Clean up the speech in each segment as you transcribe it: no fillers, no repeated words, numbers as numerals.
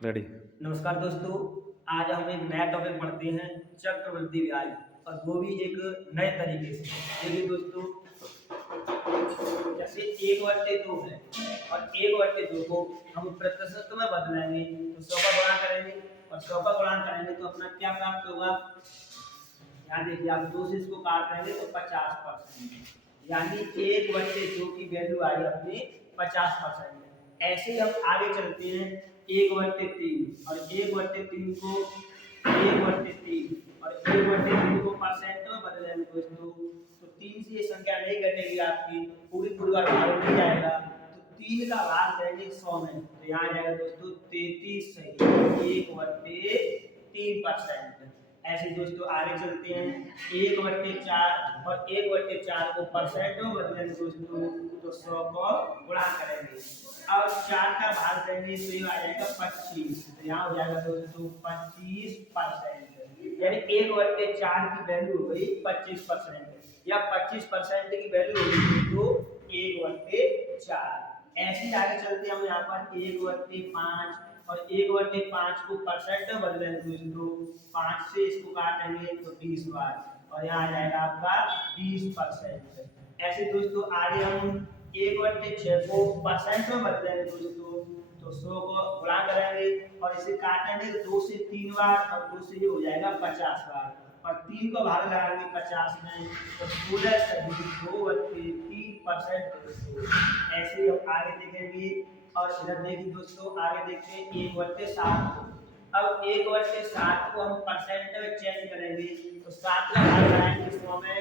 Ready. नमस्कार दोस्तों। आज हम एक नया टॉपिक पढ़ते हैं, चक्रवृद्धि ब्याज, और वो भी एक नए तरीके से। देखिए दोस्तों, जैसे 1/2 है और 1/2 को हम प्रतिशत में बदलेंगे तो 100 का गुणा करेंगे, और 100 का गुणा करेंगे तो अपना क्या प्राप्त होगा। यहाँ देखिए, आप 2 से इसको काट देंगे तो 50%, यानी 1/2 की वैल्यू आई अपनी 50%। ऐसे ही हम आगे चलते हैं, 1/3 और 1/3 को 1/3 और 1/3 को परसेंट में बदलेंगे दोस्तों, तो 3 से ये संख्या नहीं घटेगी, आपकी पूरी पूरी बार भाग नहीं जाएगा, तो 3 का भाग देंगे 100 में, तो यहाँ आ जाएगा दोस्तों 33 सही 1/3%। ऐसे दोस्तों आगे चलते हैं, 1/4 और 1/4 को परसेंट में बदलेंगे दोस्तों, तो 100 को गुणा करेंगे और 4 का भाग देंगे तो ये आ जाएगा 25, तो यहाँ हो जाएगा दोस्तों 25%, यानी 1/4 की वैल्यू हो गई 25%, या 25% की वैल्यू हो गई तो 1/4। ऐसे ही आगे चलते हैं हम यहाँ पर 1/5 और 1/5 को परसेंट में बदलेंगे दोस्तों, 5 से इसको काटेंगे तो 20 बार, और यहाँ आ जाएगा आपका 20%। ऐसे दोस्तों आगे हम 1/6 को परसेंट में बदलेंगे दोस्तों, तो 100 को गुणा करेंगे और इसे काटेंगे 2 से 3 बार, और 2 से ये हो जाएगा 50 बार, और 3 को भाग लगाएंगे 50 में तो 16 सही 2/3%। ऐसे ही हम आगे देखेंगे, और इधर देखिए दोस्तों, आगे देखते हैं 1/7 को। अब 1/7 को हम परसेंट में चेंज करेंगे, तो 7 का भाग लगाएंगे 100 में,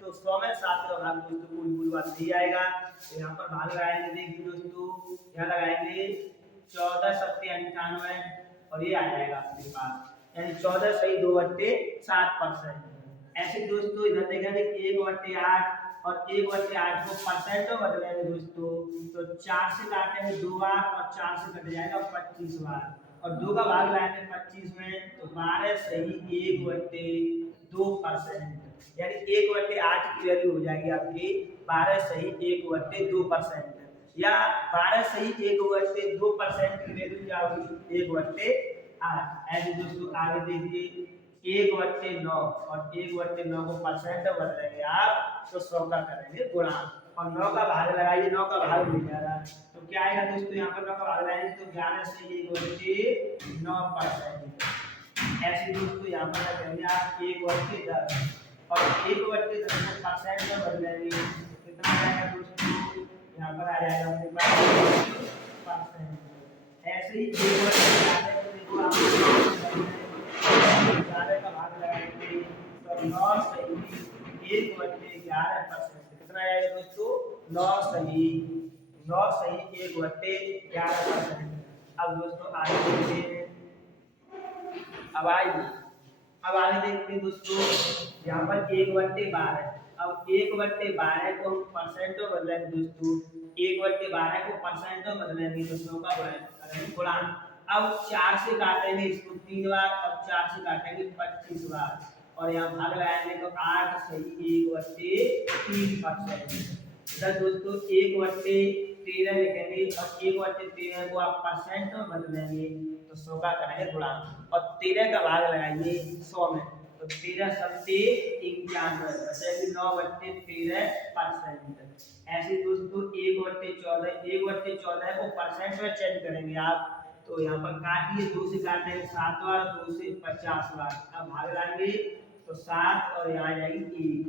तो 100 में 7 का भाग दोस्तों पूरी पूरी बात नहीं आएगा, तो यहाँ पर भाग लगाएंगे। देखिए दोस्तों, यहाँ लगाएंगे 14 सत्ते 98, और ये आ जाएगा आपके पास, यानी 14 सही 2/7%। ऐसे दोस्तों इधर देखेंगे 1/8 और 1/8 को परसेंट में बदलेंगे दोस्तों, तो 4 से काटेंगे 2 बार और 4 से कट जाएगा 25 बार, और 2 का भाग लाएंगे 25 में तो 12 सही 1/2%, यानी 1/8 की वैल्यू हो जाएगी आपकी 12 सही 1/2%, या 12 सही 1/2% की वैल्यू क्या होगी 1/8। ऐसे दोस्तों आगे देखिए 1/9 और 1/9 को परसेंट में बदलेंगे आप तो 100 का करेंगे गुणा, और 9 का भाग लगाइए, 9 का भाग मिल जाएगा तो क्या आएगा दोस्तों, यहाँ पर 9 का भाग लगाएंगे तो 11 से 1/9%। ऐसे दोस्तों यहाँ पर करेंगे आप 1/10 और 1/10 को परसेंट में बदलेंगे तो कितना आ जाएगा दोस्तों, यहाँ पर आ जाएगा अपने पास परसेंट। ऐसे ही 1/11 को देखो आप 11 का भाग लगाएंगे तो 9 सही 1/11%, कितना आएगा दोस्तों 9 सही 1/11%। अब दोस्तों आगे देखते हैं, अब आगे देखते हैं दोस्तों, यहाँ पर 1/12। अब 1/12 को हम परसेंट में बदलेंगे दोस्तों, 1/12 को परसेंट में बदलेंगे तो 100 का करेंगे गुणा। अब 4 से काटेंगे इसको 3 बार और 4 से काटेंगे 25 बार, और यहाँ भाग लगाएंगे तो 8 सही 1/3%। इधर दोस्तों 1/13 लिखेंगे और 1/13 को आप परसेंट में बदलेंगे तो 100 का करेंगे गुणा, और 13 का भाग लगाइए 100 में तो 13 सत्ते 91, बचेगी 9/13%। ऐसे दोस्तों 1/14 को परसेंट में चेंज करेंगे आप, तो यहाँ पर काटिए, 2 से काटेंगे 7 बार, 2 से 50 बार, अब भाग लाएंगे तो 7 और यहाँ आ जाएगी 1,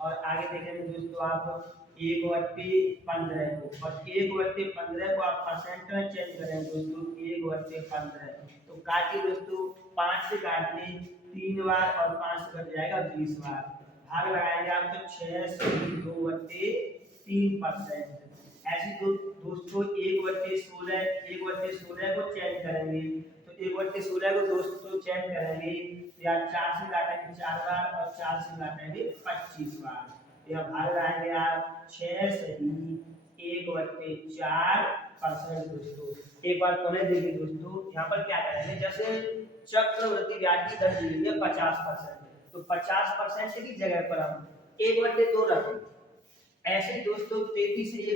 और आगे देखेंगे दोस्तों आप 1/15 को, और 1/15 को आप परसेंट में चेंज करें दोस्तों 1/15, तो काटिए दोस्तों, 5 से काटने 3 बार और 5 से कट जाएगा 20 बार, भाग लगाएंगे आप तो 6 सही 2/3%। ऐसे दोस्तों 1/16 को चेंज करेंगे, तो 1/16 को दोस्तों चेंज करेंगे, या 4 से काटेंगे 4 बार और 4 से काटेंगे 25 बार, या भाग लगाएंगे आप 6 सही 1/4% दोस्तों। एक बार पुनः देखिए दोस्तों, यहाँ पर क्या करेंगे, जैसे चक्रवृद्धि ब्याज की दर दी हुई है 50%, तो 50% की जगह पर हम 1/2 रखेंगे, ऐसे दोस्तों 33 यदि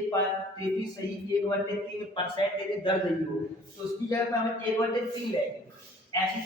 दर दी हो तो उसकी जगह पे हमें 1/3 लेंगे। ऐसे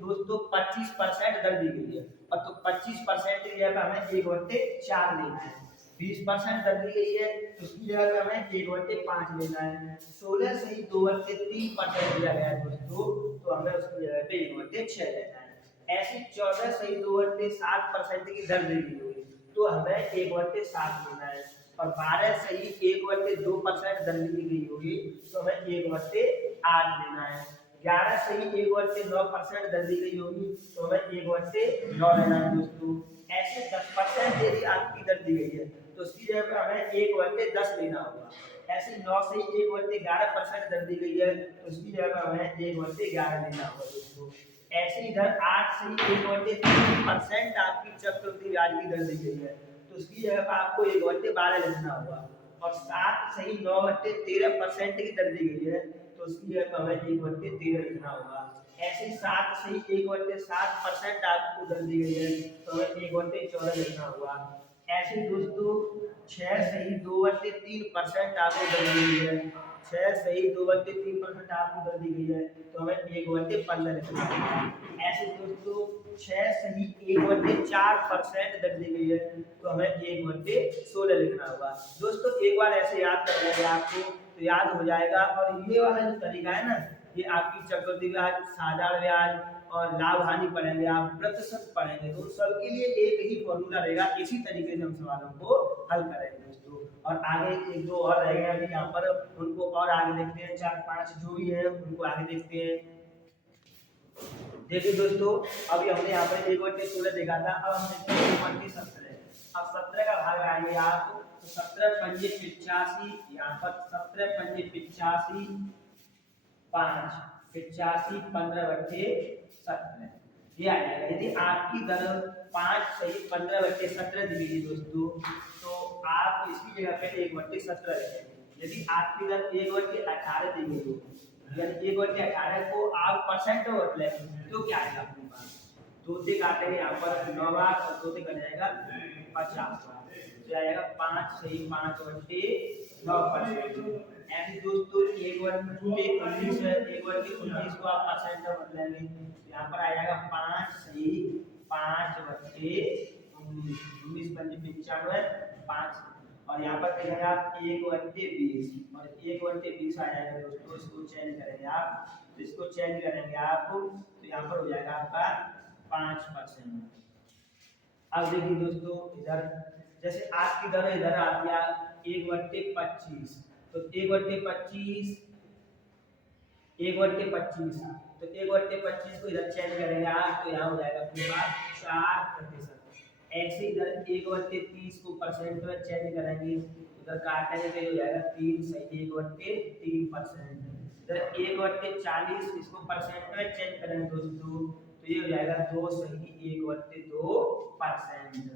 दोस्तों 25% दर दी गई है और तो 25% की जगह पे हमें 1/4 लेना है। 20% दर दी गई है तो उसकी जगह पे हमें 1/5 लेना है। 16 सही 2/3% दिया गया है दोस्तों तो हमें उसकी जगह पे 1/6 लेना है। ऐसी 14 सही 2/7% की दर दी गई होगी तो हमें 1/7 लेना है। और 12 सही 1/2% दर दी गई होगी तो हमें 1/8 लेना है। 11 सही 1/9% दर दी गई होगी तो हमें 1/9 लेना है दोस्तों। ऐसे 10% यदि आपकी दर दी गई है तो उसकी जगह पर हमें 1/10 लेना होगा। ऐसे 9 सही 1/11% दर दी गई है तो उसकी जगह पर हमें 1/11 लेना होगा दोस्तों। ऐसे इधर 8 सही 1/3% आपकी चक्रवृद्धि ब्याज की दर दी गई है तो उसकी जगह पर आपको 1/12 लिखना होगा। और 7 सही 9/13% की दर दी गई है तो उसकी जगह पर हमें 1/13 लिखना होगा। ऐसे 7 सही 1/7% आपको दर दी गई है तो हमें 1/14 लिखना होगा। ऐसे दोस्तों 6 सही 2/3% आपको दर दी गई है। 6 सही 2/3% आपको दर दी गई है तो हमें 1/15 लिखना होगा। ऐसे दोस्तों 6 सही 1/4% दर दी गई है तो हमें 1/16 लिखना होगा। दोस्तों एक बार ऐसे याद कर लेंगे आपको तो याद हो जाएगा। और ये वाला जो तरीका है ना ये आपकी चक्रवृद्धि ब्याज, साधारण ब्याज और लाभ हानि पढ़ेंगे आप, प्रतिशत पढ़ेंगे तो सबके लिए एक ही फॉर्मूला रहेगा। इसी तरीके से हम सवालों को हल करेंगे दोस्तों। और आगे एक दो और रहेंगे अभी यहाँ पर उनको और आगे देखते हैं। 4-5 जो भी है उनको आगे देखते हैं। देखिए दोस्तों अभी हमने यहाँ पर 1/16 देखा था। अब हम देखते हैं 1/17। अब 17 का भाग आएंगे आप तो 17 पंजे 85, यहाँ पर 17 पंजे 85, 5 85 15/17 ये आ जाएगा। यदि आपकी दर 5 सही 15/17 दी गई दोस्तों तो आप इसकी जगह पे 1/17 रखेंगे। यदि आपकी दर 1/18 दी गई हो यानी 1/18 को आप परसेंट में बदलेंगे तो क्या आएगा अपने पास 2 से काटेंगे यहाँ पर 9 बार और 2 से कट जाएगा 50 बार तो आएगा 5 सही 5/9%। ऐसे दोस्तों 1/19 है 1/19 को आप परसेंट में बदलेंगे तो यहाँ पर आ जाएगा 5 सही 5/19 19 पंजे 95 5 और यहाँ पर देखेंगे आप 1/20 और 1/20 आ जाएगा दोस्तों। इसको चेंज करेंगे आप तो इसको चेंज करेंगे आप तो यहाँ पर हो जाएगा आपका 5%। अब देखिए दोस्तों इधर जैसे आपकी दर इधर आ गया 1/25 तो 1/25 1/25 तो 1/25 को इधर चेंज करेंगे आप तो यहाँ हो जाएगा अपने पास 4%। ऐसे इधर 1/30 को परसेंट में चेंज करेंगे इधर काटेंगे तो हो जाएगा 3 सही 1/3%। इधर 1/40 इसको परसेंट में चेंज करेंगे दोस्तों तो ये हो जाएगा 2 सही 1/2%।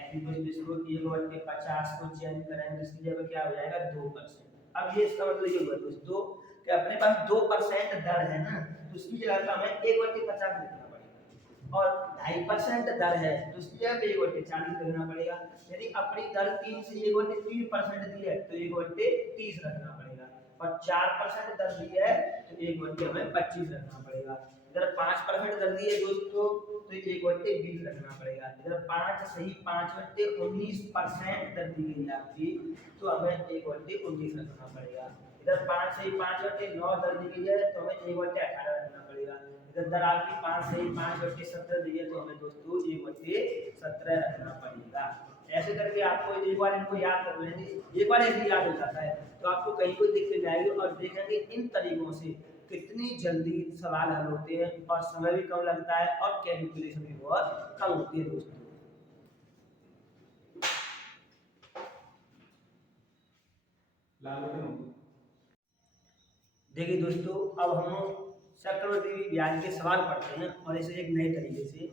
ऐसे दोस्तों इसको 1/50 को चेंज करेंगे इसकी जगह क्या हो जाएगा 2%। अब ये इसका मतलब ये हुआ दोस्तों कि अपने पास 2% दर है ना तो उसकी जगह पे हमें 1/50 लिखना पड़ेगा। और 2.5% दर है तो उसकी जगह पे 1/40 लिखना पड़ेगा। यदि अपनी दर 3 से 1/3% दी है तो 1/30 रखना पड़ेगा। और 4% दर दी है तो 1/25 रखना पड़ेगा। इधर 5% दर दी है दोस्तों तो 1/20 रखना पड़ेगा। इधर 5 सही 5/19% दर दी गई है आपकी तो हमें 1/19 रखना पड़ेगा। इधर 5 सही 5/9 दर दी गई है तो हमें 1/18 रखना पड़ेगा। इधर दर आपकी 5 सही 5/17 दी है तो हमें दोस्तों 1/17 रखना पड़ेगा। ऐसे करके आपको एक बार इनको याद कर लेंगे। एक बार यदि याद हो जाता है तो आपको कहीं कोई दिक्कत नहीं आएगी। और देखेंगे इन तरीकों से कितनी जल्दी सवाल हल होते हैं और समय भी कम लगता है और कैलकुलेशन भी बहुत कम होती है दोस्तों। देखिए दोस्तों अब हम चक्रवृद्धि ब्याज के सवाल पढ़ते हैं और इसे एक नए तरीके से।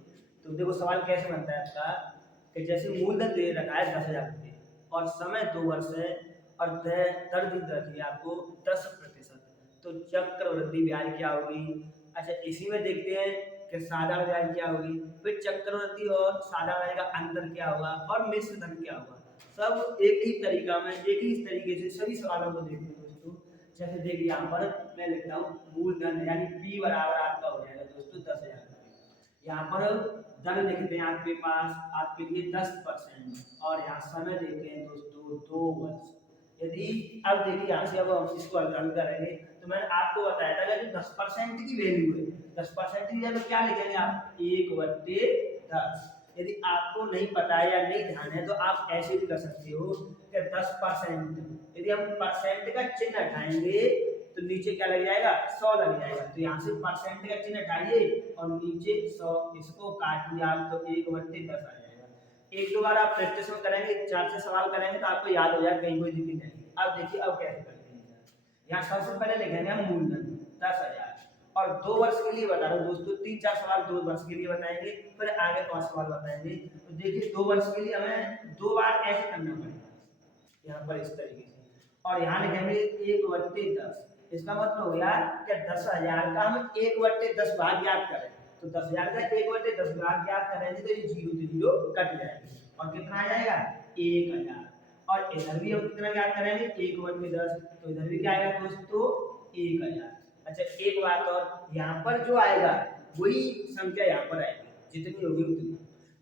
तो देखो सवाल कैसे बनता है आपका कि जैसे मूलधन दे रखा है 10,000 रुपये और समय 2 वर्ष है और दर दी रखी है आपको 10%। तो चक्रवृद्धि ब्याज क्या होगी। अच्छा इसी में देखते हैं कि साधारण ब्याज क्या होगी, फिर चक्रवृद्धि और साधारण ब्याज का अंतर क्या होगा और मिश्र धन क्या होगा। सब एक ही तरीका में एक ही तरीके से सभी सवालों को देखते हैं दोस्तों। जैसे देखिए यहाँ पर मैं लिखता हूँ मूलधन यानी P बराबर आपका हो जाएगा दोस्तों 10,000। यहाँ पर दर लिखते हैं आपके पास आपके लिए 10% और यहाँ समय देते हैं दोस्तों 2 वर्ष। यदि अब देखिए यहाँ से अब हम इसको हल करेंगे तो मैंने आपको बताया था कि 10% की वैल्यू है 10% की जगह क्या लिखेंगे आप 1/10। यदि आपको नहीं पता है या नहीं ध्यान है तो आप ऐसे भी कर सकते हो कि 10%। यदि हम परसेंट का चिन्ह हटाएंगे तो नीचे क्या लग जाएगा 100 लग जाएगा। तो यहाँ से परसेंट का चिन्ह हटाइए और नीचे 100 इसको काटिए आप तो 1/10 आ जाएगा। एक दो बार आप प्रैक्टिस में करेंगे 4 से सवाल करेंगे तो आपको याद हो जाएगा कहीं कोई दिक्कत नहीं। अब देखिए अब कैसे करते हैं। यहाँ सबसे पहले लिखेंगे हम मूलधन 10,000 और 2 वर्ष के लिए बता रहा हूँ दोस्तों। 3-4 सवाल 2 वर्ष के लिए बताएंगे फिर आगे 5 सवाल बताएंगे। तो देखिए 2 वर्ष के लिए हमें 2 बार ऐसे करना पड़ेगा यहाँ पर इस तरीके से और यहाँ लिखेंगे 1/10। इसका मतलब हो गया कि 10,000 का हम 1/10 भाग ज्ञात करें तो 10,000 का 1/10 भाग ज्ञात करेंगे तो ये 0 से 0 कट जाएंगे और कितना आ जाएगा 1,000। और इधर भी हम कितना ज्ञात करेंगे 1/10 तो इधर भी क्या आएगा दोस्तों 1,000। अच्छा एक बात और यहाँ पर जो आएगा वही संख्या यहाँ पर आएगी जितनी होगी उतनी।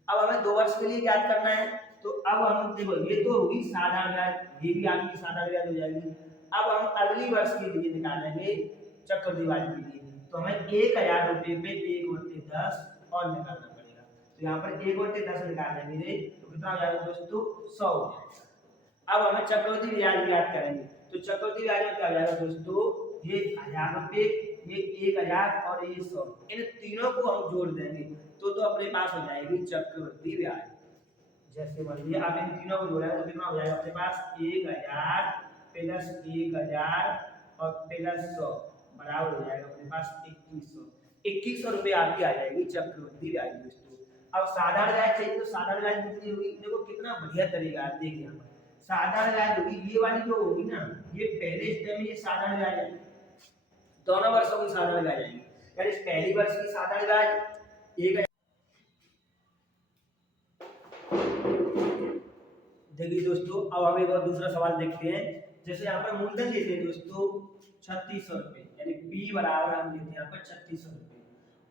अब हमें 2 वर्ष के लिए ज्ञात करना है तो अब हम देखो ये तो होगी साधारण ब्याज ये भी आपकी साधारण ब्याज हो जाएगी। अब हम अगली वर्ष के लिए निकालेंगे चक्रवृद्धि ब्याज के लिए तो हमें 1,000 रुपये पे 1/10 और निकालना पड़ेगा। तो यहाँ पर 1/10 निकालेंगे तो कितना हो जाएगा दोस्तों 100 हो जाएगा। अब हमें चक्रवृद्धि ब्याज ज्ञात करेंगे तो चक्रवृद्धि ब्याज में क्या हो जाएगा दोस्तों ये 1,000 रुपये ये 1,000 और ये 100 इन तीनों को हम जोड़ देंगे तो अपने पास हो जाएगी चक्रवृद्धि ब्याज। जैसे मान लीजिए आप इन तीनों को जोड़ेंगे तो कितना हो जाएगा अपने पास 1,000 प्लस 1,000 और प्लस 100 बराबर हो जाएगा अपने पास 2,100 रुपये आपकी आ जाएगी चक्रवृद्धि ब्याज दोस्तों। अब साधारण ब्याज चाहिए तो साधारण ब्याज कितनी होगी देखो कितना बढ़िया तरीका है। देखिए यहाँ पर साधारण ब्याज होगी ये वाली जो होगी ना ये पहले स्टेप में ये साधारण ब्याज है दोनों वर्षों की साधारण ब्याज आएगी यानी पहली वर्ष की साधारण ब्याज 1,000। देखिए दोस्तों अब हम एक और दूसरा सवाल देखते हैं। जैसे यहाँ पर मूलधन लेते हैं दोस्तों 3,600 रुपये यानी P बराबर हम लेते हैं यहाँ पर 3,600 रुपये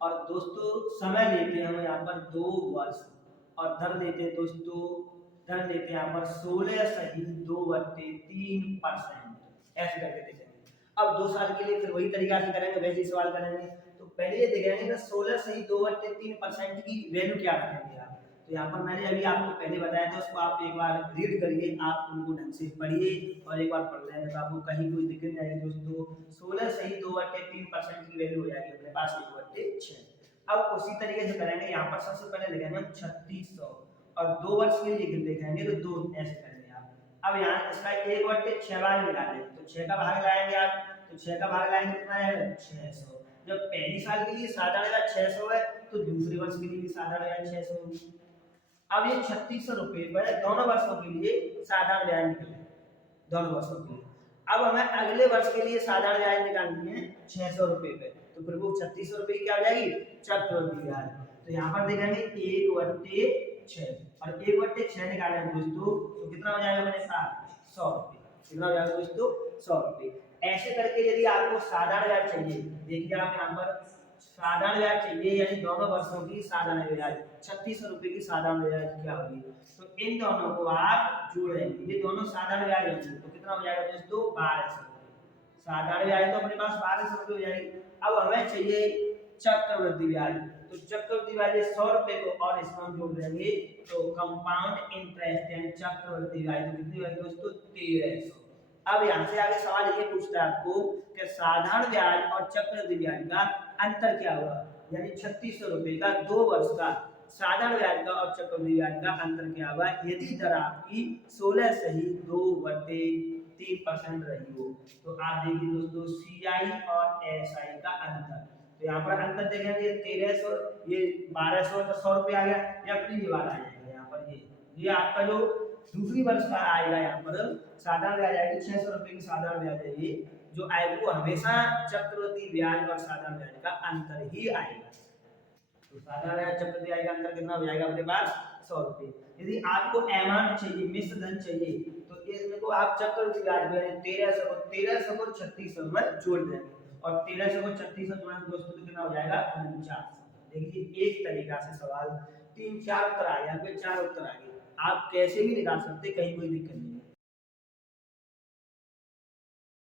और दोस्तों समय लेते हैं हम यहाँ पर 2 वर्ष और दर लेते हैं दोस्तों दर लेते हैं यहाँ पर 16 सही 2/3% ऐसे करके देते हैं। अब 2 साल के लिए फिर वही तरीका से करेंगे वैसे ही सवाल करेंगे तो पहले ये देखेंगे कि 16 सही 2/3% की वैल्यू क्या रखेंगे आप। तो यहाँ पर मैंने अभी आपको पहले बताया था उसको आप एक बार रीड करिए आप उनको ढंग से पढ़िए और एक बार पढ़ लेंगे तो आपको कहीं कोई दिक्कत नहीं आएगी दोस्तों। 16 सही 2/3% की वैल्यू हो जाएगी अपने पास 1/6। अब उसी तरीके से करेंगे यहाँ पर सबसे पहले लिखेंगे हम 3,600 और 2 वर्ष के लिए लिखेंगे तो 2 ऐसे करेंगे आप। अब यहाँ इसका 1/6 बार निकालेंगे तो 6 का भाग लाएंगे आप तो 6 का भाग लाएंगे कितना है 600। जब पहली साल के लिए साधारण ब्याज 600 है तो दूसरे वर्ष के लिए भी साधारण ब्याज 600 होगी। अब ये 3,600 रुपये पर दोनों वर्षों के लिए साधारण ब्याज निकले दोनों वर्षों के लिए। अब हमें अगले वर्ष के लिए साधारण ब्याज निकालनी है 600 रुपये पे तो फिर वो 3,600 रुपये की क्या हो जाएगी चक्रवृद्धि ब्याज। तो यहाँ पर देखेंगे 1/6 और 1/6 निकाले हैं दोस्तों तो कितना हो जाएगा अपने साथ 100 रुपये। कितना हो जाएगा दोस्तों 100 रुपये। ऐसे करके यदि आपको साधारण ब्याज चाहिए देखिए आप यहाँ पर साधारण ब्याज चाहिए यानी दोनों वर्षों की साधारण ब्याज 3,600 रुपये की साधारण ब्याज क्या होगी तो इन दोनों को आप जोड़ेंगे ये दोनों साधारण ब्याज होंगे तो कितना हो जाएगा दोस्तों 1,200 रुपये। साधारण ब्याज तो अपने पास 1,200 रुपये हो जाएगी। अब हमें चाहिए चक्रवृद्धि ब्याज तो चक्रवृद्धि ब्याज 100 रुपये को और इसमें हम जोड़ देंगे तो कंपाउंड इंटरेस्ट यानी चक्रवृद्धि ब्याज तो कितनी होगी दोस्तों 1,300। अब यहाँ से आगे सवाल ये पूछता है आपको कि साधारण ब्याज और चक्रवृद्धि ब्याज का अंतर क्या हुआ यानी 3,600 रुपये का 2 वर्ष का साधारण ब्याज का और चक्रवृद्धि ब्याज का अंतर क्या हुआ यदि दर आपकी 16 सही 2/3% रही हो। तो आप देखिए दोस्तों CI और SI का अंतर तो यहाँ पर अंतर देखेंगे 1,300 ये 1,200 तो 100 रुपये आ गया या फिर ये वाला आ जाएगा। यहाँ पर ये आपका जो दूसरी वर्ष का आएगा यहाँ पर साधारण ब्याज आएगी 600 रुपये की साधारण ब्याज है ये जो आएगी वो हमेशा चक्रवृद्धि ब्याज और साधारण ब्याज का अंतर ही आएगा। तो साधारण ब्याज चक्र ब्याज का अंतर कितना हो जाएगा अपने पास 100 रुपये। यदि आपको अमाउंट चाहिए, मिश्र धन चाहिए, तो इसमें को आप चक्र ब्याज में 1300 को 3600 में जोड़ देंगे और 1300 को 3600 जोड़ने दोस्तों तो कितना हो जाएगा 4900। देखिए एक तरीका से सवाल 3-4 उत्तर आ गया, फिर 4 उत्तर आ गए, आप कैसे भी निकाल सकते, कहीं कोई दिक्कत नहीं।